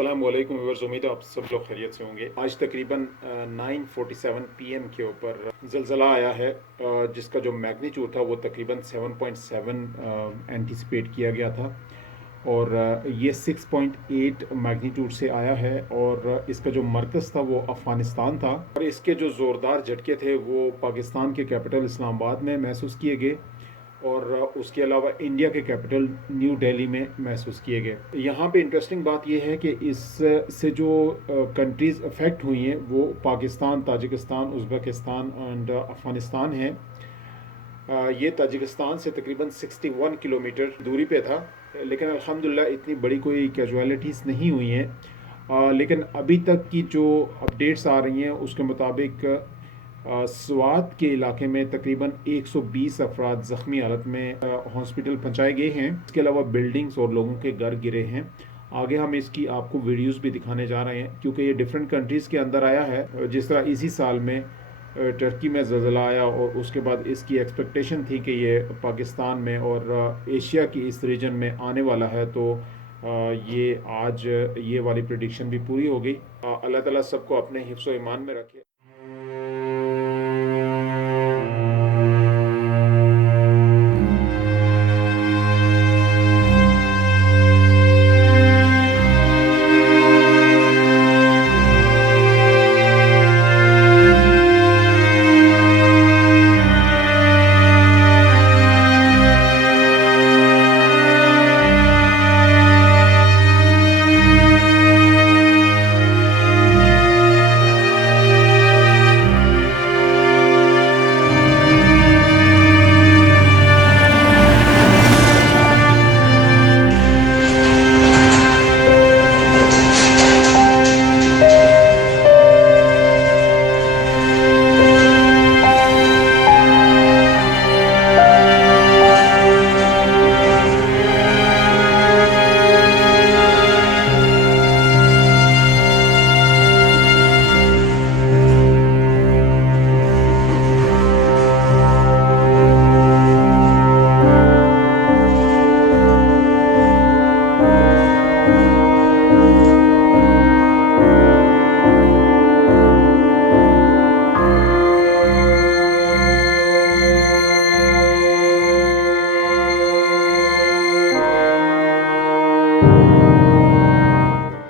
अस्सलाम वालेकुम व्यूअर्स, उम्मीद है आप सब लोग खैरियत से होंगे। आज तकरीबन 9:47 पीएम के ऊपर ज़लज़ला आया है, जिसका जो मैग्नीट्यूड था वो तकरीबन 7.7 एंटिसिपेट किया गया था और ये 6.8 मैग्नीट्यूड से आया है और इसका जो मरकज़ था वो अफ़गानिस्तान था और इसके जो ज़ोरदार झटके थे वो पाकिस्तान के कैपिटल इस्लामाबाद में महसूस किए गए और उसके अलावा इंडिया के कैपिटल न्यू दिल्ली में महसूस किए गए। यहाँ पे इंटरेस्टिंग बात यह है कि इससे जो कंट्रीज़ अफेक्ट हुई हैं वो Pakistan, Tajikistan, Uzbekistan and Afghanistan हैं। ये ताजिकिस्तान से तकरीबन 61 किलोमीटर दूरी पे था, लेकिन अल्हम्दुलिल्लाह इतनी बड़ी कोई कैजुअलिटीज़ नहीं हुई हैं। लेकिन अभी तक की जो अपडेट्स आ रही हैं उसके मुताबिक स्वात के इलाके में तकरीबन 120 अफराद ज़ख्मी हालत में हॉस्पिटल पहुंचाए गए हैं। इसके अलावा बिल्डिंग्स और लोगों के घर गिरे हैं। आगे हम इसकी आपको वीडियोस भी दिखाने जा रहे हैं क्योंकि ये डिफरेंट कंट्रीज़ के अंदर आया है। जिस तरह इसी साल में टर्की में ज़लज़ला आया और उसके बाद इसकी एक्सपेक्टेशन थी कि ये पाकिस्तान में और एशिया की इस रीजन में आने वाला है, तो ये आज ये वाली प्रेडिक्शन भी पूरी हो गई। अल्लाह ताला सबको अपने हिफ्ज़ व ईमान में रखे।